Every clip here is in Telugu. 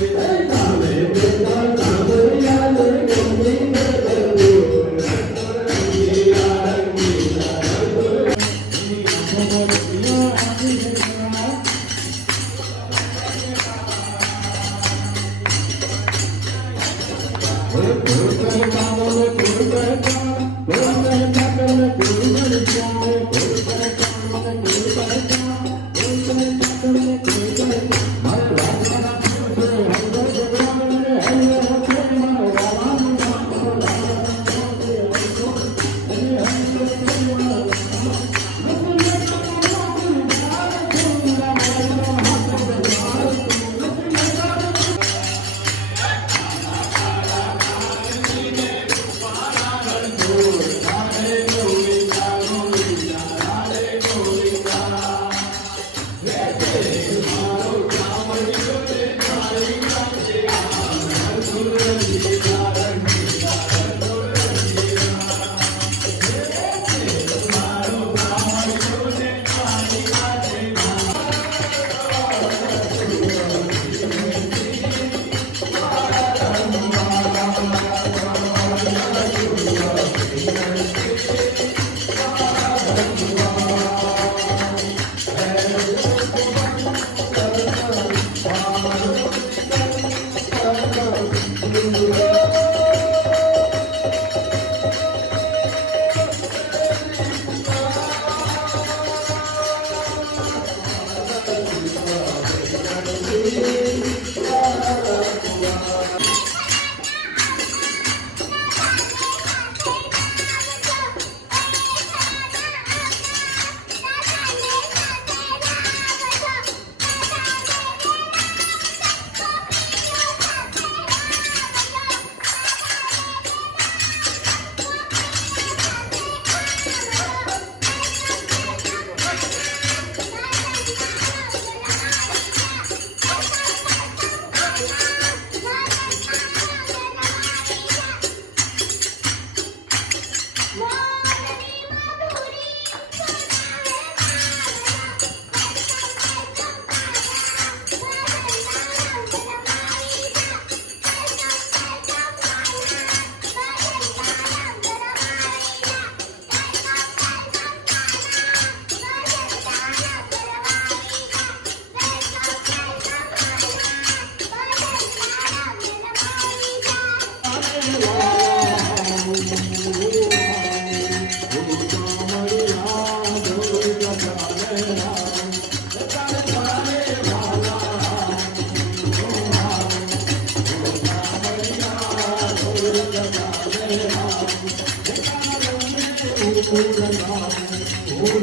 Amen.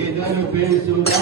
ఎదరు పెంచురా